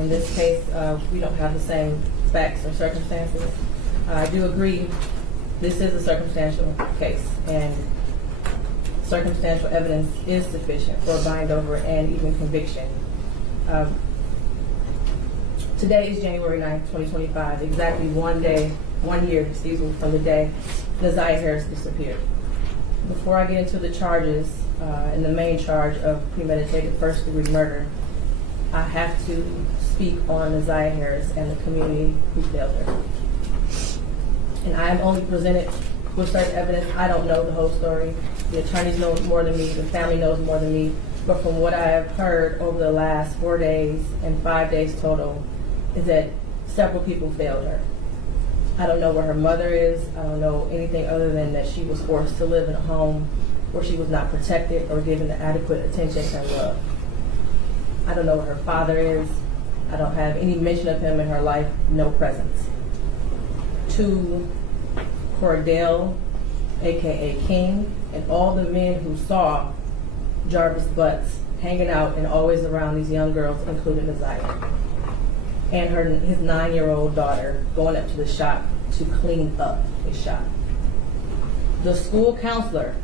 In this case, we don't have the same facts or circumstances. I do agree this is a circumstantial case, and circumstantial evidence is sufficient for a bind over and even conviction. Today is January 9th, 2025, exactly 1 year, from the day Neziah Harris disappeared. Before I get into the charges, and the main charge of premeditated first-degree murder, I have to speak on Neziah Harris and the community who failed her. And I am only presented with certain evidence. I don't know the whole story. The attorneys know more than me, the family knows more than me, but from what I have heard over the last 4 days and 5 days total, is that several people failed her. I don't know where her mother is. I don't know anything other than that she was forced to live in a home where she was not protected or given the adequate attention and love. I don't know where her father is. I don't have any mention of him in her life, no presence. To Cordell, aka King, and all the men who saw Jarvis Butts hanging out and always around these young girls, including Neziah, and his 9-year-old daughter going up to the shop to clean up his shop. The school counselor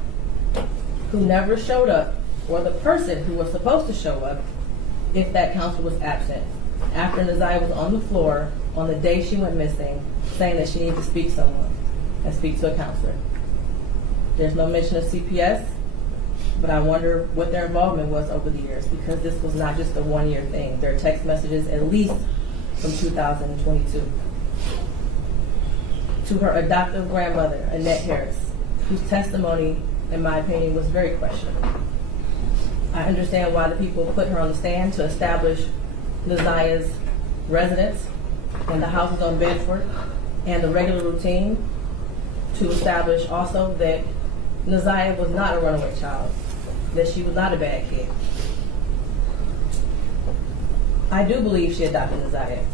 who never showed up, or the person who was supposed to show up if that counselor was absent, after Neziah was on the floor on the day she went missing, saying that she needed to speak to someone and speak to a counselor. There's no mention of CPS, but I wonder what their involvement was over the years, because this was not just a 1-year thing. There are text messages at least from 2022. To her adoptive grandmother, Annette Harris, whose testimony, in my opinion, was very questionable. I understand why the people put her on the stand to establish Neziah's residence and the houses on Bedford and the regular routine, to establish also that Neziah was not a runaway child, that she was not a bad kid. I do believe she adopted Neziah.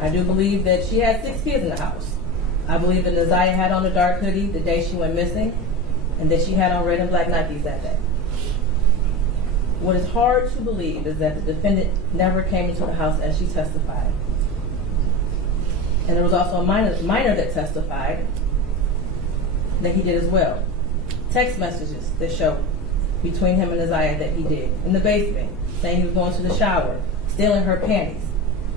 I do believe that she had 6 kids in the house. I believe that Neziah had on a dark hoodie the day she went missing, and that she had on red and black Nikes that day. What is hard to believe is that the defendant never came into the house as she testified. And there was also a minor that testified that he did as well. Text messages that show between him and Neziah that he did. In the basement, saying he was going to the shower, stealing her panties.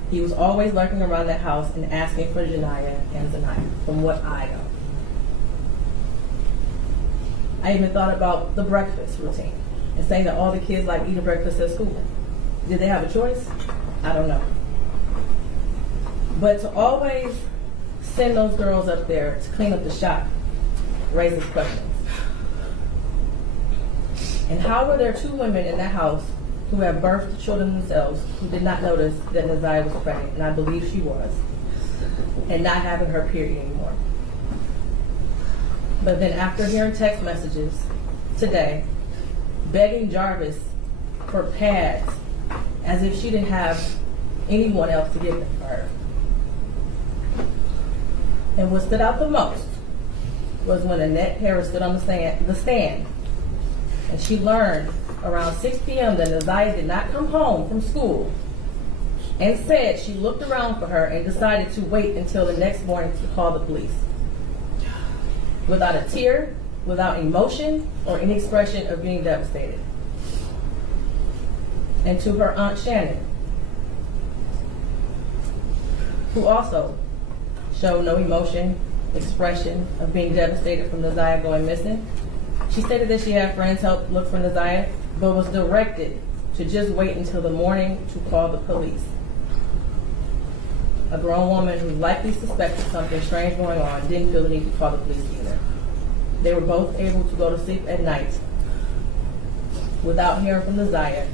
He was always lurking around that house and asking for Janiyah and Zaniyah, from what I know. I even thought about the breakfast routine and saying that all the kids like eating breakfast at school. Did they have a choice? I don't know. But to always send those girls up there to clean up the shop raises questions. And how were there 2 women in that house who have birthed children themselves who did not notice that Neziah was pregnant, and I believe she was, and not having her period anymore? But then after hearing text messages today, begging Jarvis for pads as if she didn't have anyone else to give them for her. And what stood out the most was when Annette Harris stood on the stand, and she learned around 6 p.m. that Neziah did not come home from school, and said she looked around for her and decided to wait until the next morning to call the police. Without a tear, without emotion, or any expression of being devastated. And to her Aunt Shannon, who also showed no emotion, expression of being devastated from Neziah going missing. She stated that she had friends help look for Neziah, but was directed to just wait until the morning to call the police. A grown woman who likely suspected something strange going on didn't feel the need to call the police either. They were both able to go to sleep at night without hearing from Neziah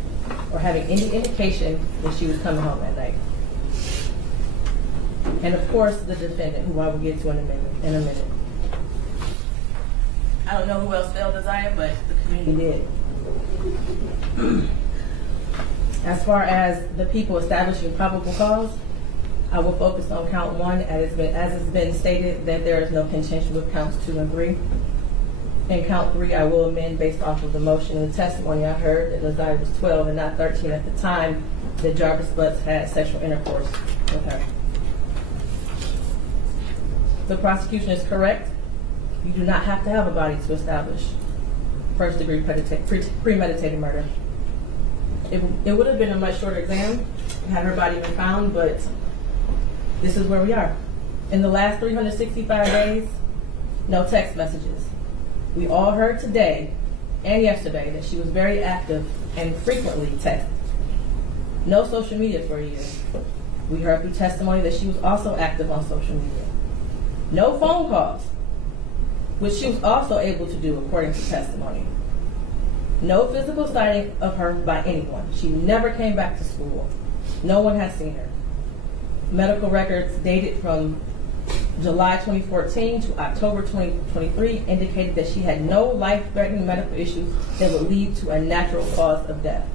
or having any indication that she was coming home at night. And of course, the defendant, who I will get to in a minute. I don't know who else failed Neziah, but the community did. As far as the people establishing probable cause, I will focus on count 1, as it's been stated that there is no contention with counts 2 and 3. In count 3, I will amend based off of the motion and the testimony I heard that Laziah was 12 and not 13 at the time that Jarvis Butts had sexual intercourse with her. The prosecution is correct. You do not have to have a body to establish first-degree premeditated murder. It would have been a much shorter exam had her body been found, but this is where we are. In the last 365 days, no text messages. We all heard today and yesterday that she was very active and frequently texted. No social media for a year. We heard through testimony that she was also active on social media. No phone calls, which she was also able to do according to testimony. No physical sighting of her by anyone. She never came back to school. No one has seen her. Medical records dated from July 2014 to October 2023 indicated that she had no life-threatening medical issues that would lead to a natural cause of death.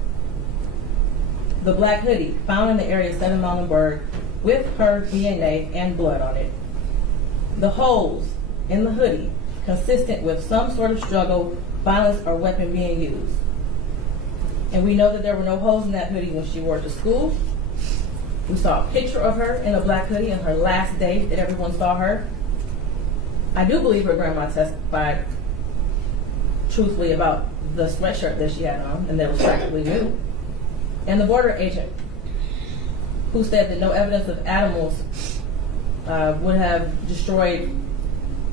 The black hoodie found in the area of 7 Mountain with her DNA and blood on it. The holes in the hoodie consistent with some sort of struggle, violence, or weapon being used. And we know that there were no holes in that hoodie when she wore it to school. We saw a picture of her in a black hoodie on her last day that everyone saw her. I do believe her grandma testified truthfully about the sweatshirt that she had on and that was practically new. And the border agent who said that no evidence of animals would have destroyed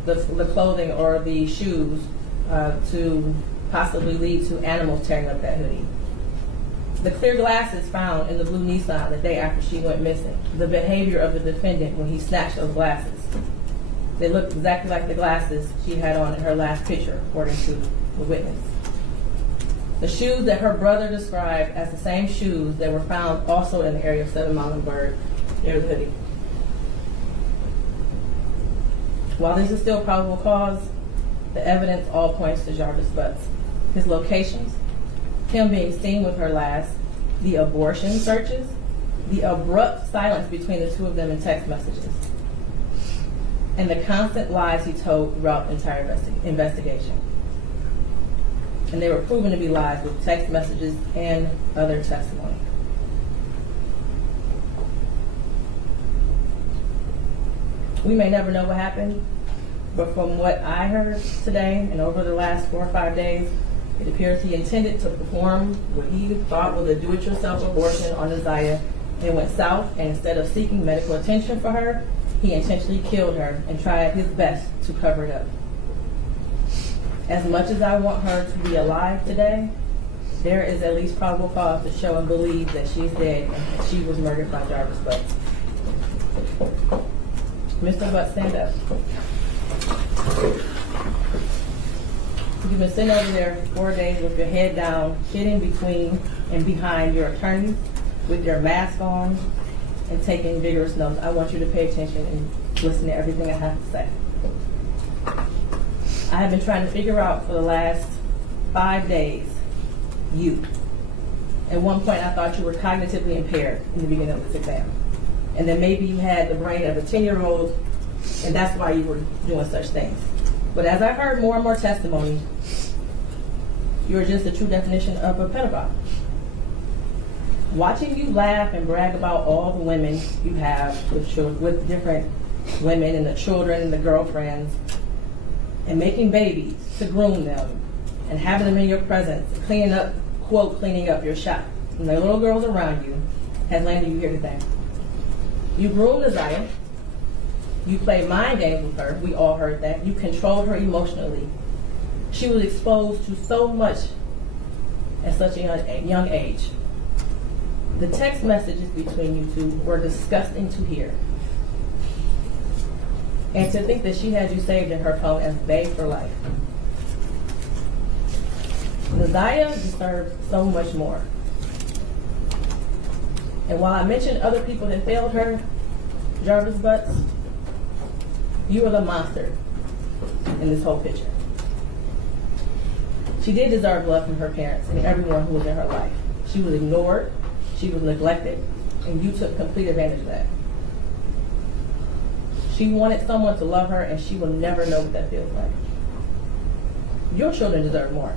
the clothing or the shoes to possibly lead to animals tearing up that hoodie. The clear glasses found in the blue Nissan the day after she went missing. The behavior of the defendant when he snatched those glasses. They looked exactly like the glasses she had on in her last picture, according to the witness. The shoes that her brother described as the same shoes that were found also in the area of 7 Mountain near the hoodie. While this is still probable cause, the evidence all points to Jarvis Butts. His locations, him being seen with her last, the abortion searches, the abrupt silence between the two of them in text messages, and the constant lies he told throughout the entire investigation. And they were proven to be lies with text messages and other testimony. We may never know what happened, but from what I heard today and over the last 4 or 5 days, it appears he intended to perform what he thought was a do-it-yourself abortion on Laziah. It went south, and instead of seeking medical attention for her, he intentionally killed her and tried his best to cover it up. As much as I want her to be alive today, there is at least probable cause to show and believe that she's dead and that she was murdered by Jarvis Butts. Mr. Butts, stand up. You've been sitting over there for 4 days with your head down, sitting between and behind your attorneys with your mask on and taking vigorous notes. I want you to pay attention and listen to everything I have to say. I have been trying to figure out for the last 5 days, you. At one point I thought you were cognitively impaired in the beginning of this exam. And then maybe you had the brain of a 10-year-old and that's why you were doing such things. But as I heard more and more testimony, you're just the true definition of a pedophile. Watching you laugh and brag about all the women you have with different women and the children and the girlfriends, and making babies to groom them and having them in your presence, cleaning up, quote, cleaning up your shop, and the little girls around you has landed you here today. You groomed Laziah. You played mind games with her. We all heard that. You controlled her emotionally. She was exposed to so much at such a young age. The text messages between you two were disgusting to hear. And to think that she had you saved in her phone as bae for life. Laziah deserves so much more. And while I mentioned other people that failed her, Jarvis Butts, you were the monster in this whole picture. She did deserve love from her parents and everyone who was in her life. She was ignored, she was neglected, and you took complete advantage of that. She wanted someone to love her, and she will never know what that feels like. Your children deserve more.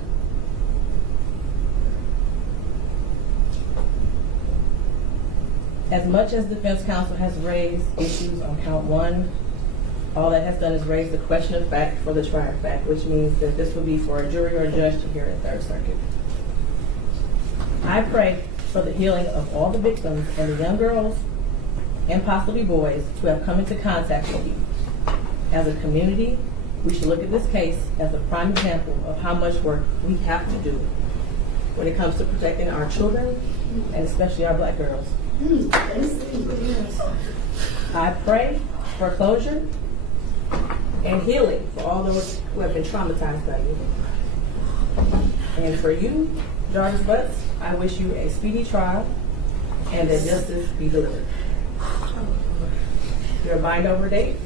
As much as defense counsel has raised issues on count 1, all that has done is raise the question of fact for the trier of fact, which means that this will be for a jury or a judge to hear in Third Circuit. I pray for the healing of all the victims and the young girls and possibly boys who have come into contact with you. As a community, we should look at this case as a prime example of how much work we have to do when it comes to protecting our children and especially our black girls. I pray for closure and healing for all those who have been traumatized by you. And for you, Jarvis Butts, I wish you a speedy trial and that justice be delivered. Your bind over date